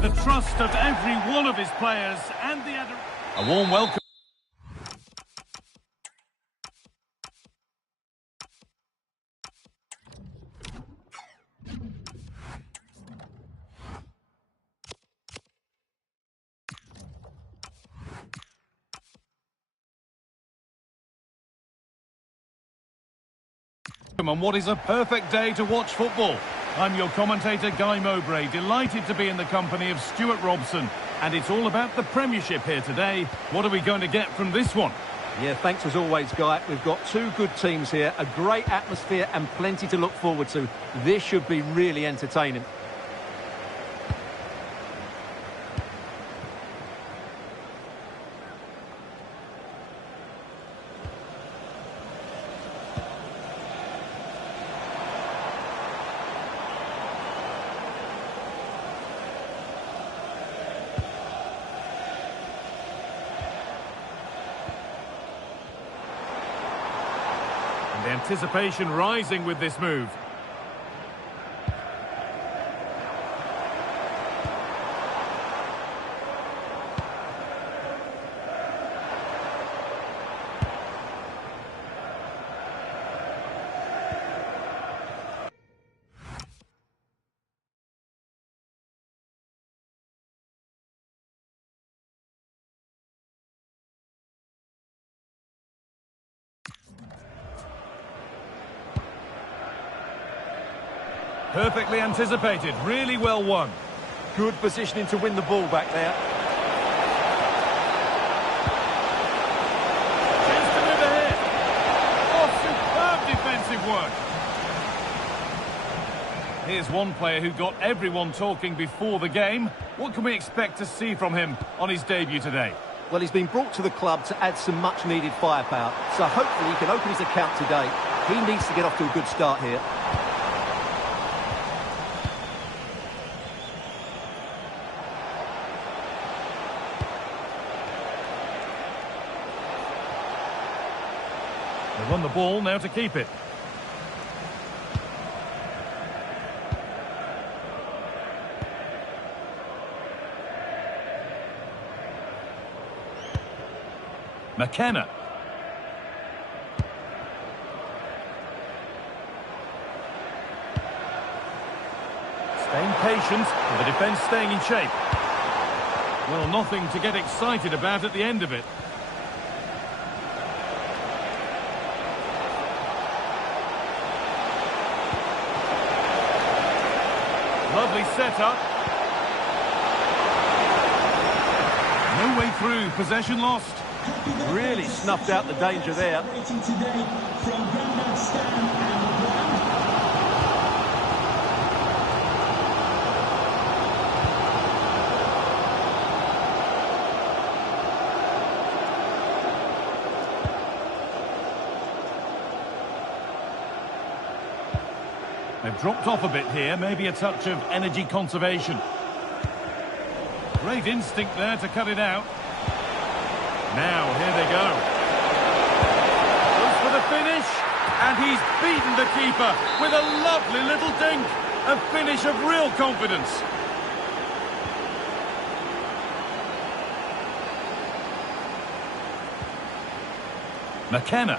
With the trust of every one of his players and the other... A warm welcome. On what is a perfect day to watch football. I'm your commentator, Guy Mowbray, delighted to be in the company of Stuart Robson. And it's all about the Premiership here today. What are we going to get from this one? Yeah, thanks as always, Guy. We've got two good teams here, a great atmosphere and plenty to look forward to. This should be really entertaining. The anticipation rising with this move. Perfectly anticipated, really well won. Good positioning to win the ball back there. Chance to move ahead. Oh, superb defensive work. Here's one player who got everyone talking before the game. What can we expect to see from him on his debut today? Well, he's been brought to the club to add some much-needed firepower, so hopefully he can open his account today. He needs to get off to a good start here. They won the ball, now to keep it. McKenna. Staying patient, with the defence staying in shape. Well, nothing to get excited about at the end of it. Lovely setup. No way through, possession lost. Really snuffed out the danger there. They've dropped off a bit here, maybe a touch of energy conservation. Great instinct there to cut it out. Now, here they go. Goes for the finish, and he's beaten the keeper with a lovely little dink. A finish of real confidence. McKenna.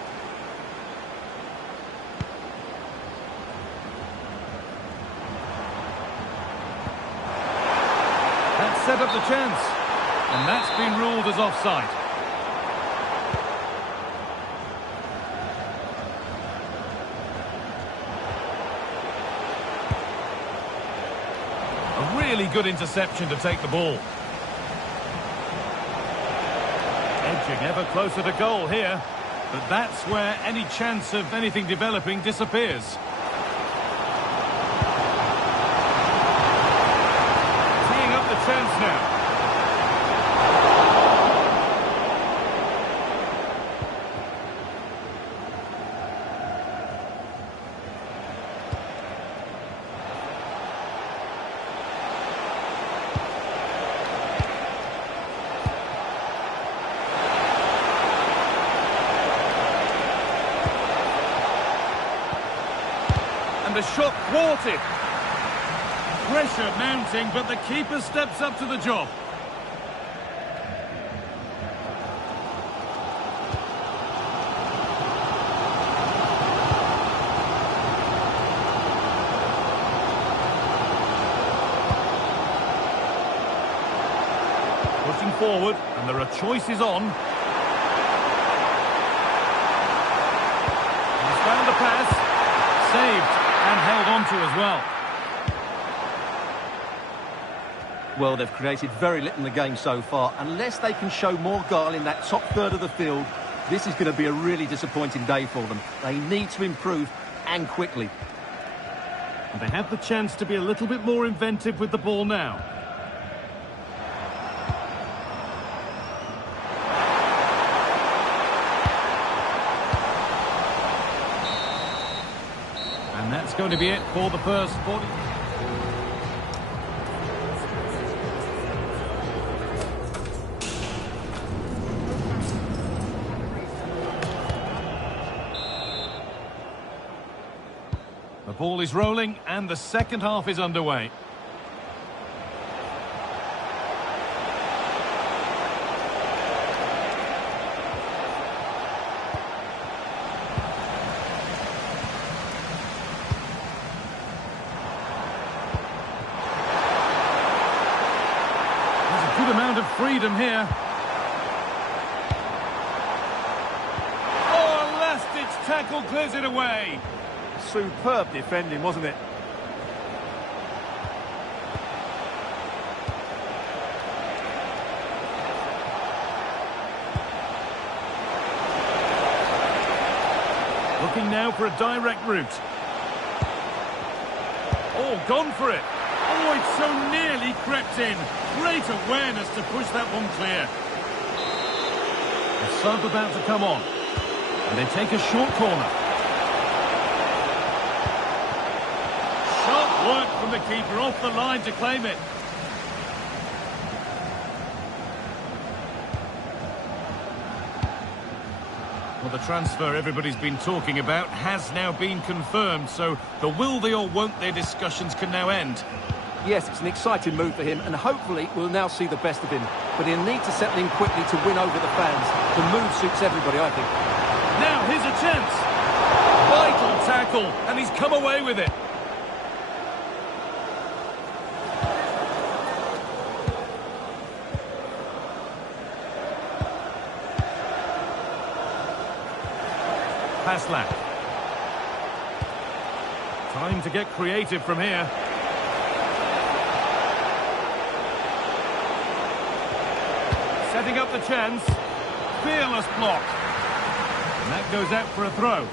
That set up the chance. And that's been ruled as offside. A really good interception to take the ball. Edging ever closer to goal here. But that's where any chance of anything developing disappears. Teeing up the chance now. And the shot thwarted. Pressure mounting, but the keeper steps up to the job. Pushing forward, and there are choices on. He's found the pass. Saved. And held on to as well. Well, they've created very little in the game so far. Unless they can show more guile in that top third of the field, this is going to be a really disappointing day for them. They need to improve, and quickly. And they have the chance to be a little bit more inventive with the ball now. And that's going to be it for the first 40. The ball is rolling and the second half is underway. Good amount of freedom here. Oh, a last-ditch tackle clears it away. Superb defending, wasn't it? Looking now for a direct route. Oh, gone for it. Oh, it's so nearly crept in. Great awareness to push that one clear. The sub about to come on. And they take a short corner. Sharp work from the keeper off the line to claim it. Well, the transfer everybody's been talking about has now been confirmed, so the will they or won't they discussions can now end. Yes, it's an exciting move for him, and hopefully we'll now see the best of him. But he'll need to settle in quickly to win over the fans. The move suits everybody, I think. Now, here's a chance. Vital tackle, and he's come away with it. Paslak. Time to get creative from here. Setting up the chance. Fearless block. And that goes out for a throw.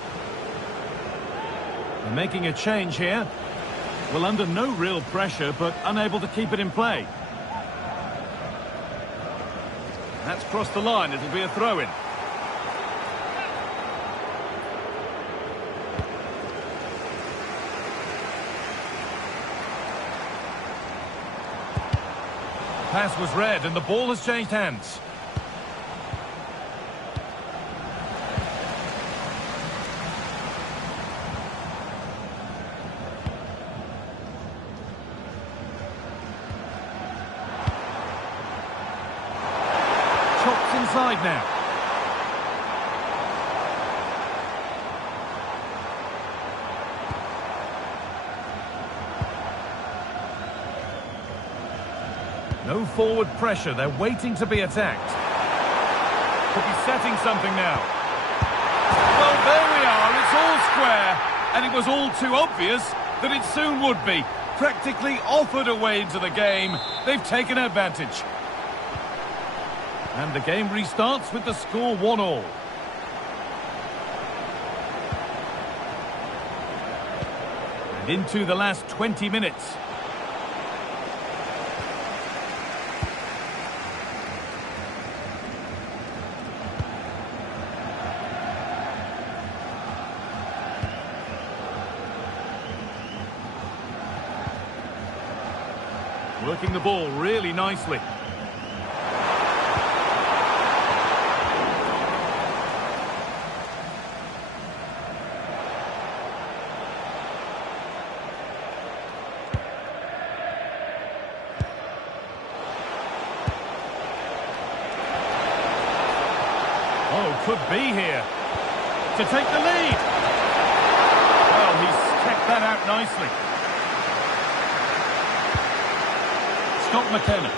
They're making a change here. Well, under no real pressure, but unable to keep it in play. That's crossed the line. It'll be a throw-in. pass was read and the ball has changed hands. Chops inside now. No forward pressure, they're waiting to be attacked. Could be setting something now. Well, there we are, it's all square, and it was all too obvious that it soon would be. Practically offered away into the game, they've taken advantage. And the game restarts with the score 1-1. And into the last 20 minutes. Working the ball really nicely. Oh, could be here. To take the lead. Well, he's kept that out nicely. Scott McKenna.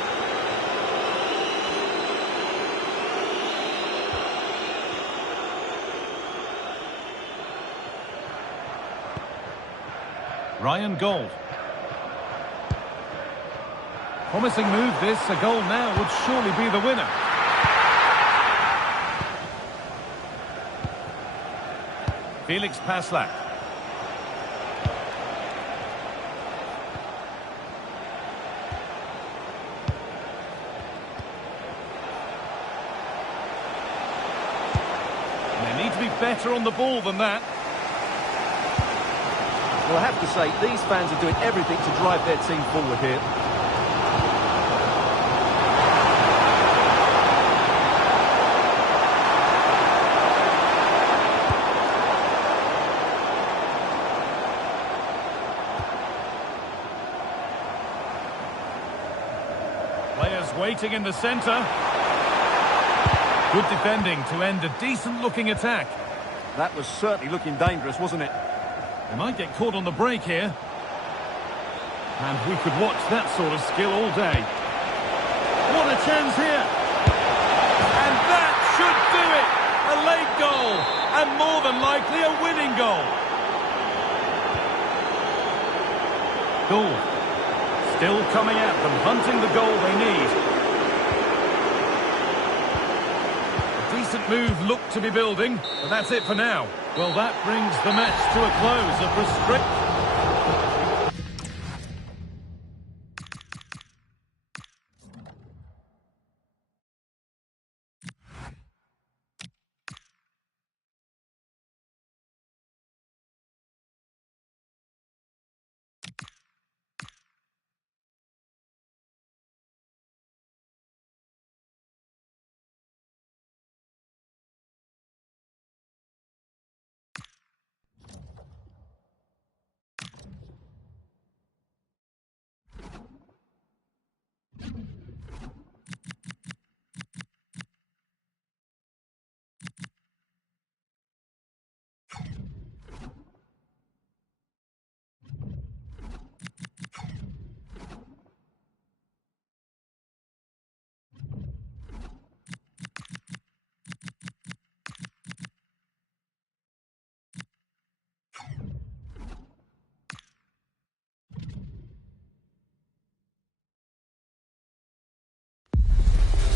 Ryan Gold. Promising move this. A goal now would surely be the winner. Felix Paslak. They need to be better on the ball than that. Well, I have to say, these fans are doing everything to drive their team forward here. Players waiting in the centre. Good defending to end a decent-looking attack. That was certainly looking dangerous, wasn't it? They might get caught on the break here. And we could watch that sort of skill all day. What a chance here! And that should do it! A late goal, and more than likely a winning goal. Goal. Still coming at them, hunting the goal they need. A decent move looked to be building, but that's it for now. Well, that brings the match to a close. A restrict.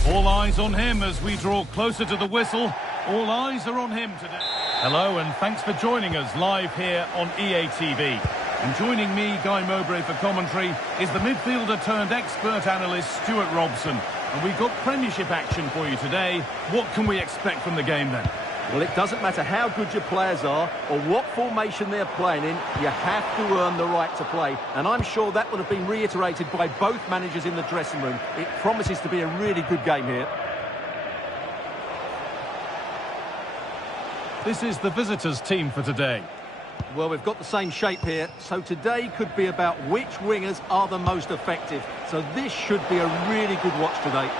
All eyes on him as we draw closer to the whistle. All eyes are on him today. Hello and thanks for joining us live here on EA TV. And joining me, Guy Mowbray, for commentary is the midfielder turned expert analyst Stuart Robson. And we've got Premiership action for you today. What can we expect from the game then? Well, it doesn't matter how good your players are or what formation they're playing in, you have to earn the right to play. And I'm sure that would have been reiterated by both managers in the dressing room. It promises to be a really good game here. This is the visitors' team for today. Well, we've got the same shape here, so today could be about which wingers are the most effective. So this should be a really good watch today.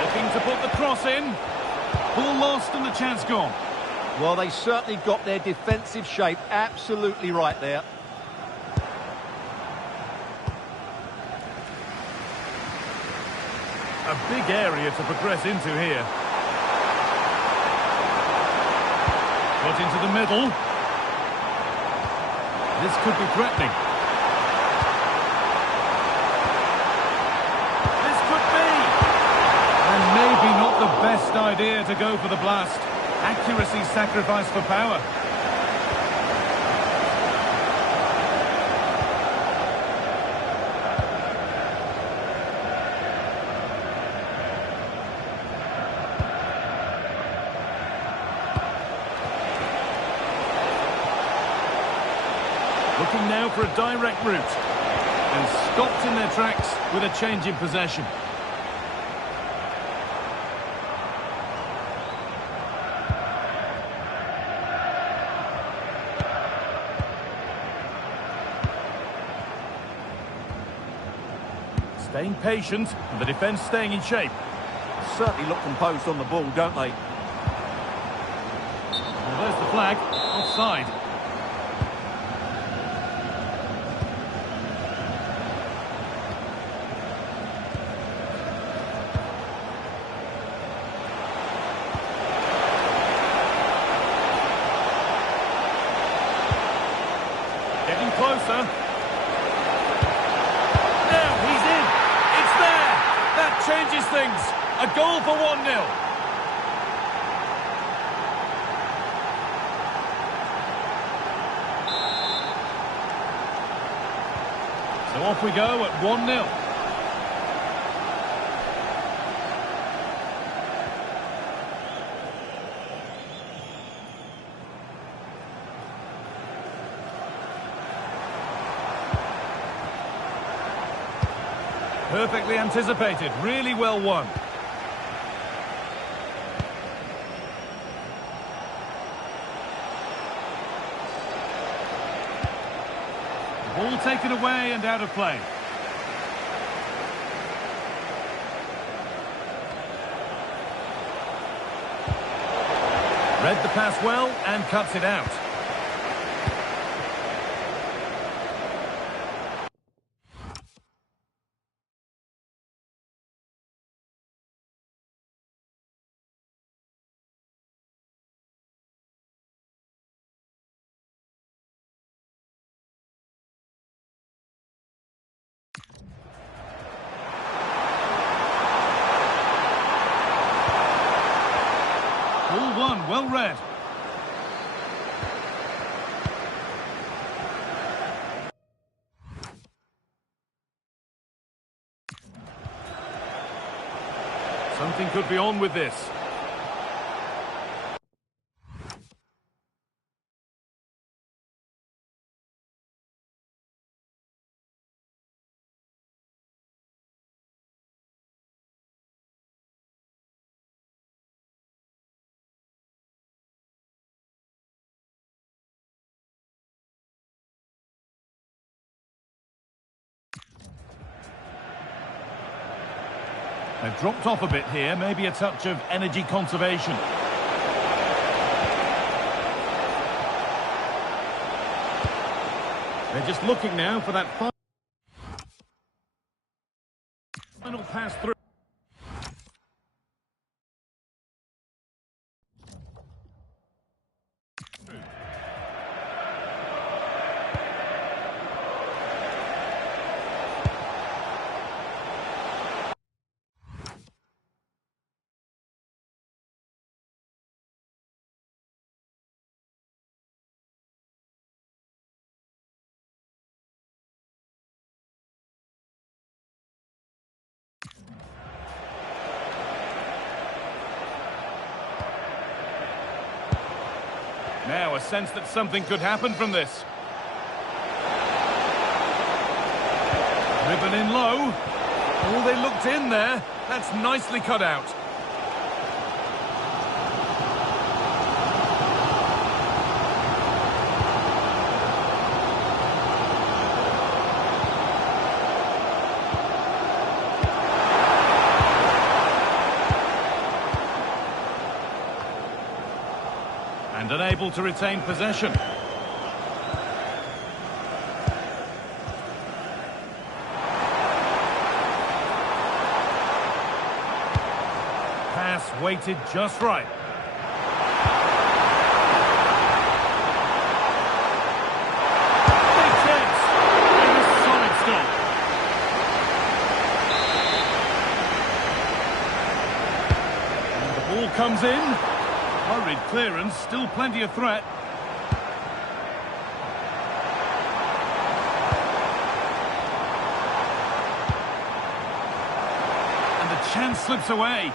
Looking to put the cross in. Ball lost and the chance gone. Well, they certainly got their defensive shape absolutely right there. A big area to progress into here. Got into the middle. This could be threatening. This could be. And maybe not the best idea to go for the blast. Accuracy sacrificed for power. Looking now for a direct route. And stopped in their tracks with a change in possession. Staying patient, and the defence staying in shape. Certainly look composed on the ball, don't they? Well, there's the flag. Offside. Getting closer. Now he's in. It's there. That changes things. A goal for 1-0. So off we go at 1-0. Perfectly anticipated, really well won. Ball taken away and out of play. Read the pass well and cuts it out. Ball won, well read. Something could be on with this. They've dropped off a bit here, maybe a touch of energy conservation. They're just looking now for that final pass through. Now a sense that something could happen from this. Driven in low. Oh, they looked in there. That's nicely cut out. And unable to retain possession. Pass weighted just right. Big chance. And a solid stop. And the ball comes in. Hurried clearance, still plenty of threat. And the chance slips away.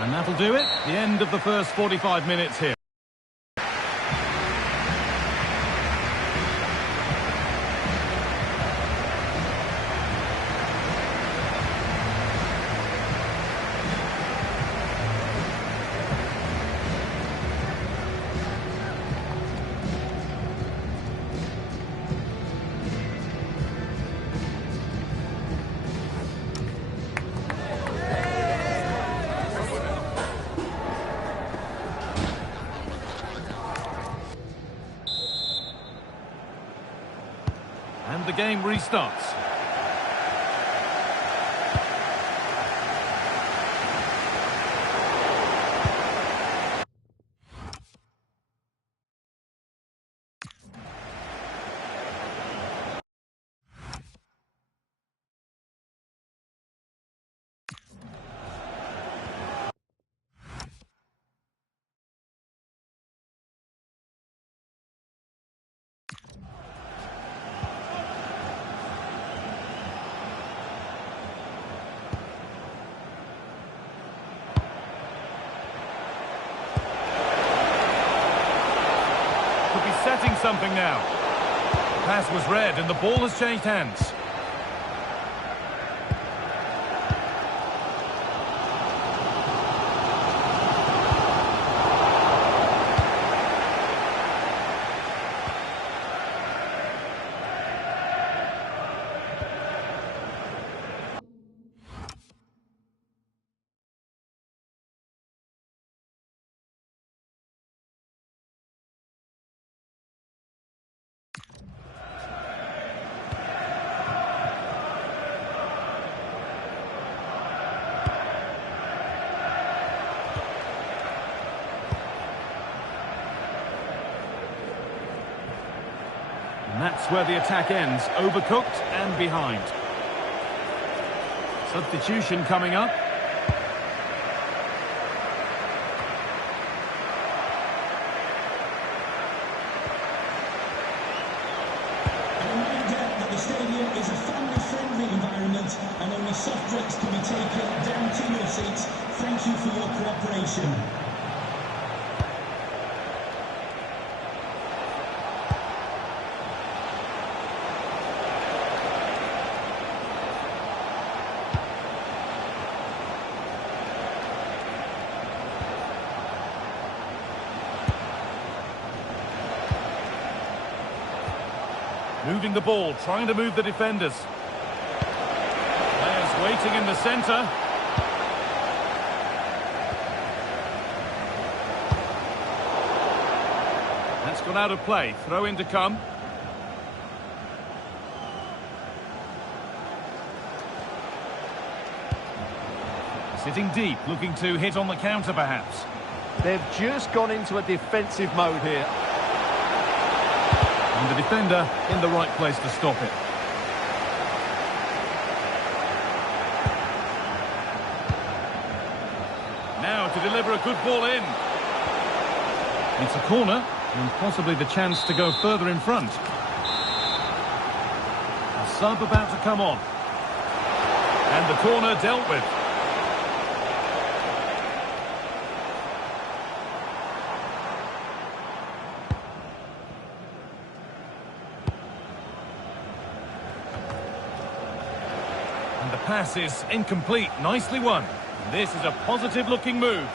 And that'll do it. The end of the first 45 minutes here. And the game restarts. Could be setting something now. The pass was read and the ball has changed hands. And that's where the attack ends, overcooked and behind. Substitution coming up. A reminder that the stadium is a family-friendly environment and only soft drinks can be taken down to your seats. Thank you for your cooperation. Moving the ball, trying to move the defenders. Players waiting in the centre. That's gone out of play. Throw in to come. Sitting deep, looking to hit on the counter perhaps. They've just gone into a defensive mode here. And the defender in the right place to stop it. Now to deliver a good ball in. It's a corner. And possibly the chance to go further in front. A sub about to come on. And the corner dealt with. And the pass is incomplete. Nicely won. This is a positive-looking move.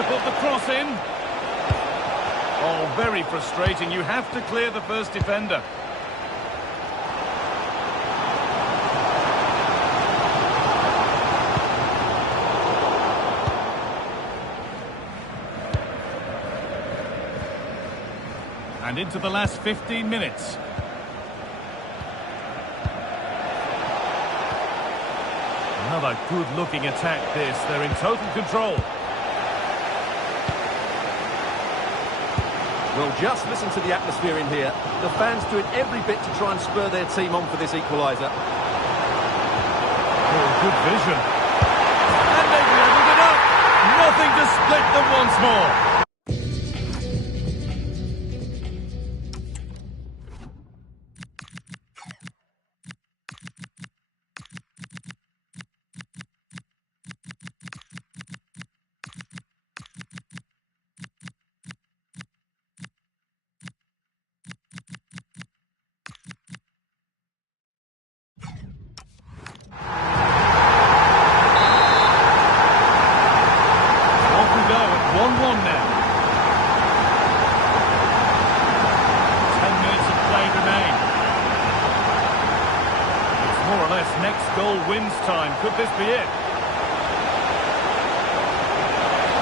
Put the cross in. Oh, very frustrating. You have to clear the first defender. And into the last 15 minutes. Another good-looking attack this. They're in total control. Well, just listen to the atmosphere in here. The fans doing every bit to try and spur their team on for this equaliser. Oh, good vision. And they've leveled it up. Nothing to split them once more. Next goal wins time. Could this be it?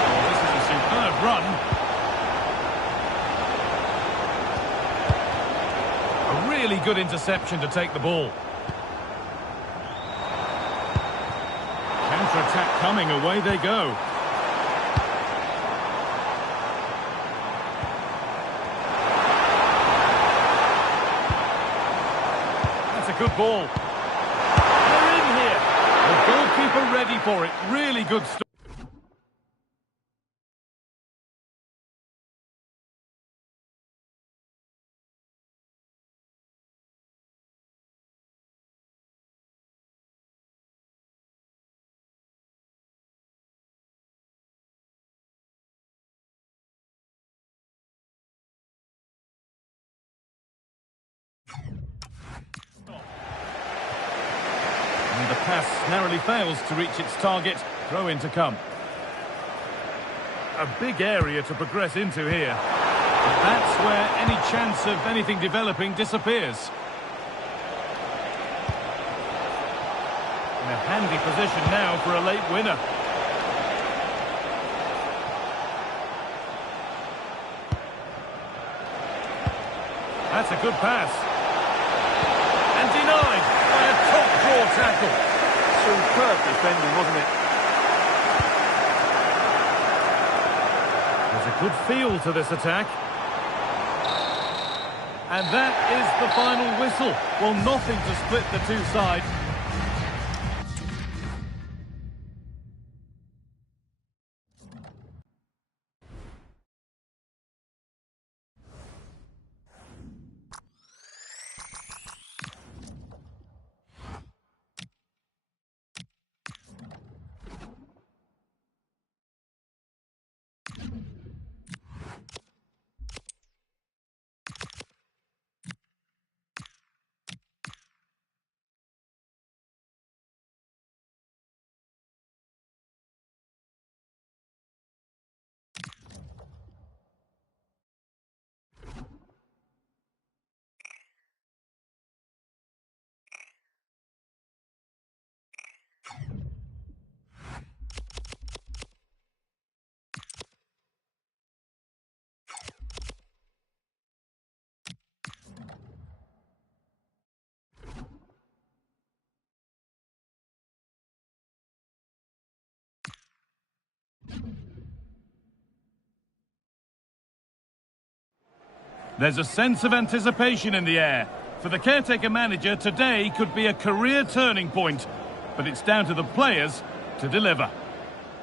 Oh, this is a superb run. A really good interception to take the ball. Counter-attack coming. Away they go. That's a good ball. The goalkeeper ready for it. Really good stuff. And the pass narrowly fails to reach its target. Throw in to come. A big area to progress into here. But that's where any chance of anything developing disappears. In a handy position now for a late winner. That's a good pass. And denied by a top-draw tackle. Superb defending, wasn't it? There's a good feel to this attack. And that is the final whistle. Well, nothing to split the two sides. There's a sense of anticipation in the air. For the caretaker manager, today could be a career turning point. But it's down to the players to deliver.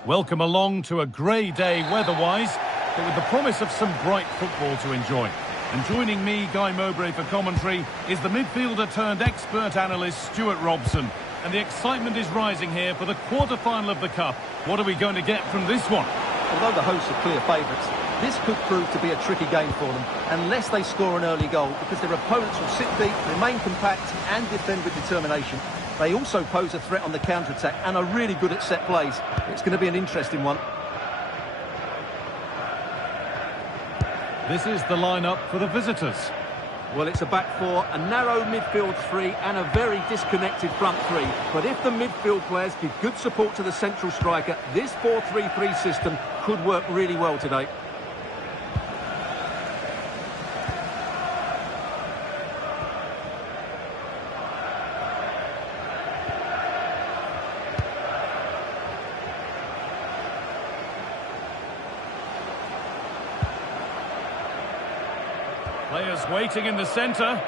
Welcome along to a grey day weather-wise, but with the promise of some bright football to enjoy. And joining me, Guy Mowbray, for commentary is the midfielder-turned-expert analyst Stuart Robson. And the excitement is rising here for the quarter-final of the Cup. What are we going to get from this one? Although the hosts are clear favourites, this could prove to be a tricky game for them, unless they score an early goal, because their opponents will sit deep, remain compact and defend with determination. They also pose a threat on the counter-attack and are really good at set plays. It's going to be an interesting one. This is the lineup for the visitors. Well, it's a back four, a narrow midfield three and a very disconnected front three. But if the midfield players give good support to the central striker, this 4-3-3 system could work really well today. Players waiting in the centre.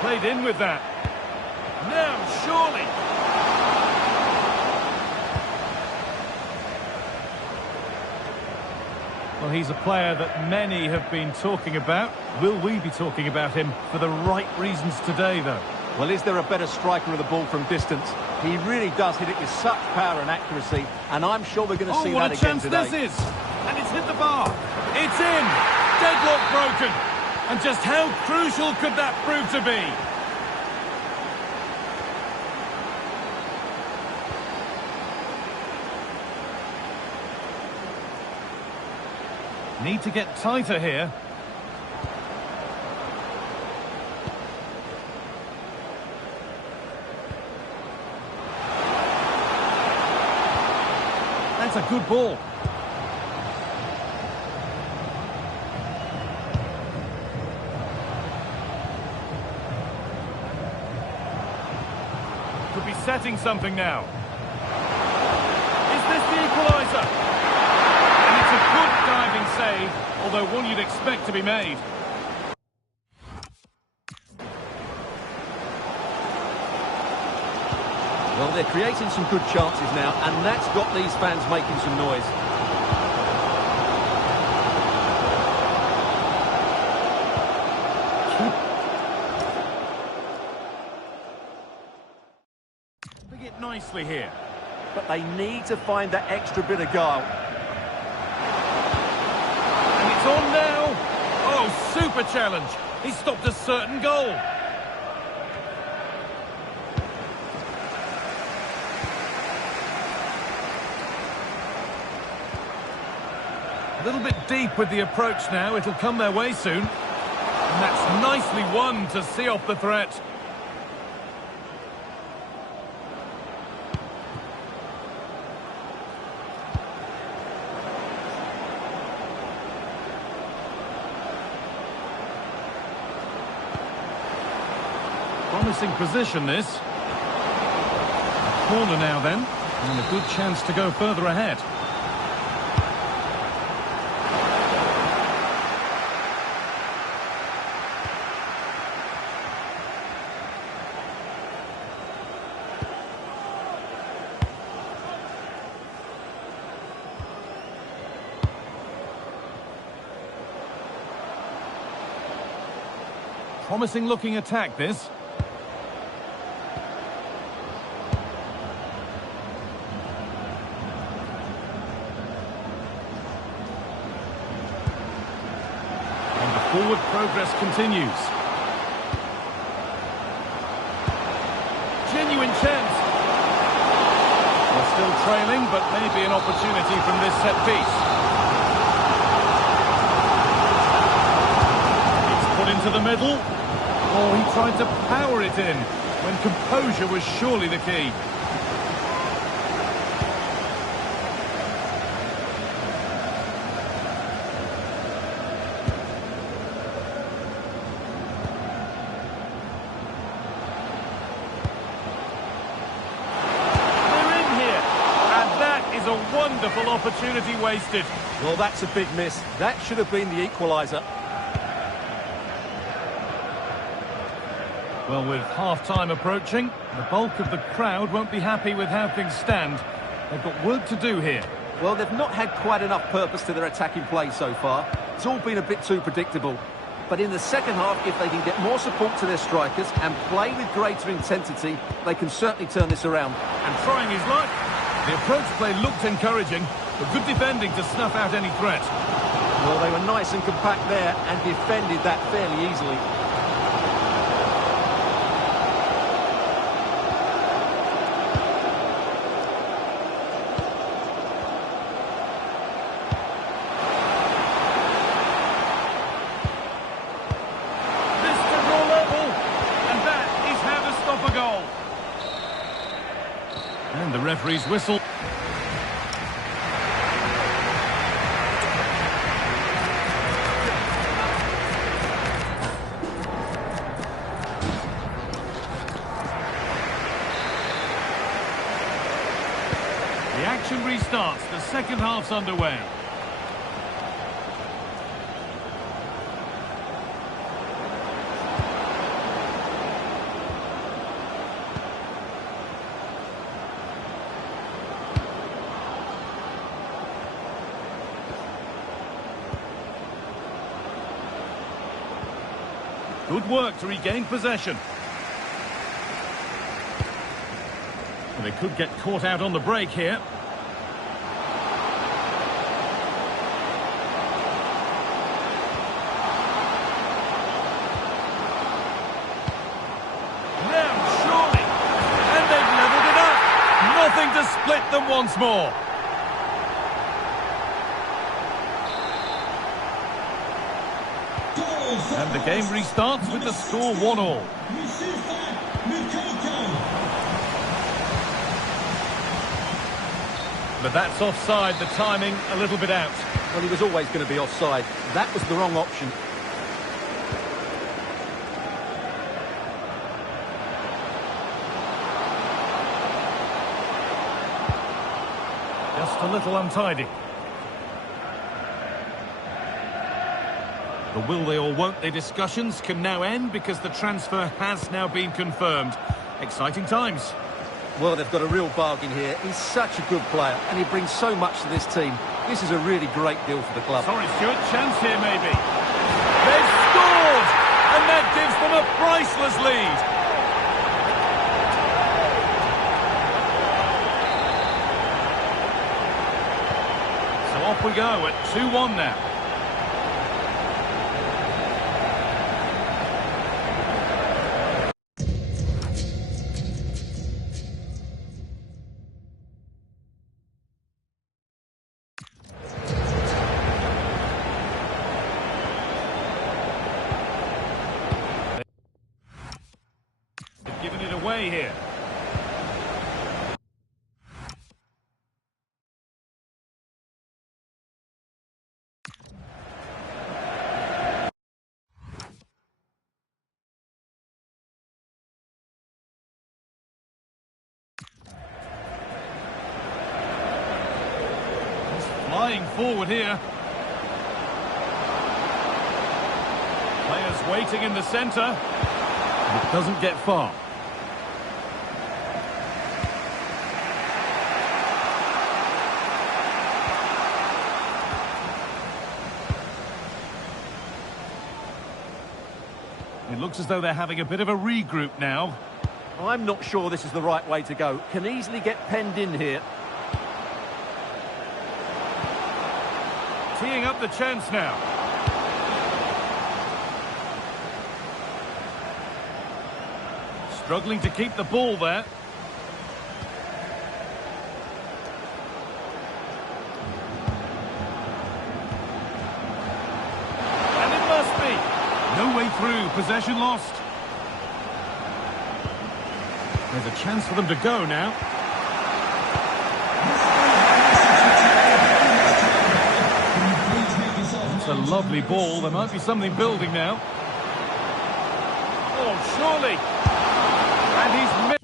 Played in with that. Now, surely. Well, he's a player that many have been talking about. Will we be talking about him for the right reasons today, though? Well, is there a better striker of the ball from distance? He really does hit it with such power and accuracy, and I'm sure we're going to see that again today. Oh, what a chance this is! And it's hit the bar. It's in! Deadlock broken! And just how crucial could that prove to be? Need to get tighter here. That's a good ball. Could be setting something now. Is this the equaliser? And it's a good diving save, although one you'd expect to be made. Well, they're creating some good chances now, and that's got these fans making some noise. Big it nicely here. But they need to find that extra bit of guile. And it's on now. Oh, super challenge. He stopped a certain goal. A little bit deep with the approach now. It'll come their way soon. And that's nicely won to see off the threat. Promising position, this. Corner now then. And a good chance to go further ahead. Promising looking attack, this. And the forward progress continues. Genuine chance. They're still trailing, but maybe an opportunity from this set piece. It's put into the middle. Oh, he tried to power it in, when composure was surely the key. They're in here, and that is a wonderful opportunity wasted. Well, that's a big miss. That should have been the equaliser. Well, with half-time approaching, the bulk of the crowd won't be happy with how things stand. They've got work to do here. Well, they've not had quite enough purpose to their attacking play so far. It's all been a bit too predictable. But in the second half, if they can get more support to their strikers and play with greater intensity, they can certainly turn this around. And trying his luck. The approach play looked encouraging, but good defending to snuff out any threat. Well, they were nice and compact there and defended that fairly easily. And the referee's whistle. The action restarts. The second half's underway. Good work to regain possession. Well, they could get caught out on the break here. Now, surely. And they've levelled it up. Nothing to split them once more. And the game restarts with the score 1-1. But that's offside, the timing a little bit out. Well, he was always going to be offside. That was the wrong option. Just a little untidy. The will they or won't they discussions can now end because the transfer has now been confirmed. Exciting times. Well, they've got a real bargain here. He's such a good player and he brings so much to this team. This is a really great deal for the club. Sorry, Stuart, chance here maybe. They've scored! And that gives them a priceless lead. So off we go at 2-1 now. Giving it away here. He's flying forward here. Players waiting in the centre. It doesn't get far. It looks as though they're having a bit of a regroup now. I'm not sure this is the right way to go. Can easily get penned in here. Teeing up the chance now. Struggling to keep the ball there. And it must be. No way through, possession lost. There's a chance for them to go now. It's a lovely ball, there might be something building now. Oh, surely. And he's missed.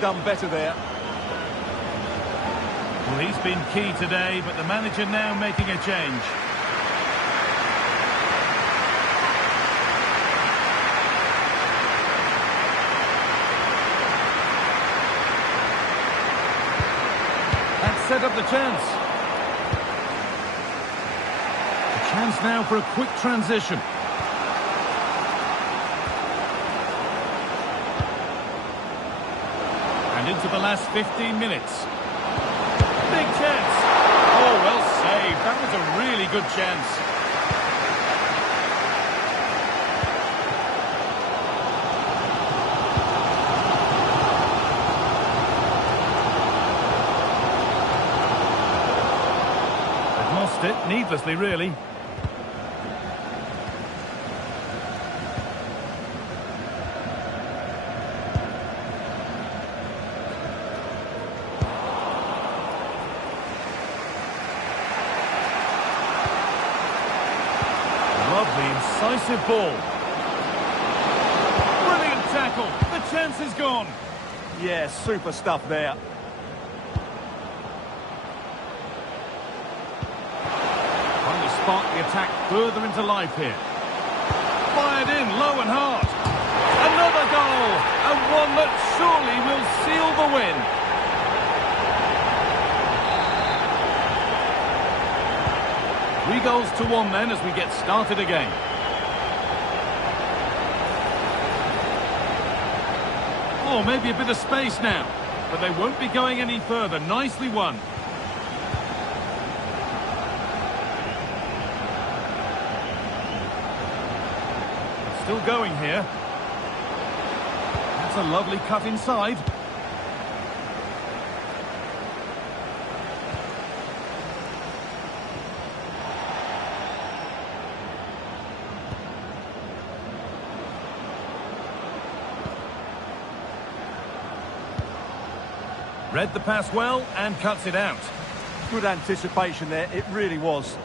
have done better there. Well, he's been key today, but the manager now making a change. That set up the chance. A chance now for a quick transition. And into the last 15 minutes. Big chance. Oh, well saved. That was a really good chance. They've lost it needlessly, really. Lovely, incisive ball. Brilliant tackle. The chance is gone. Yeah, super stuff there. Trying to spark the attack further into life here. Fired in, low and hard. Another goal, and one that surely will seal the win. 3-1 then as we get started again. Oh, maybe a bit of space now, but they won't be going any further. Nicely won. Still going here. That's a lovely cut inside. Read the pass well and cuts it out. Good anticipation there, it really was.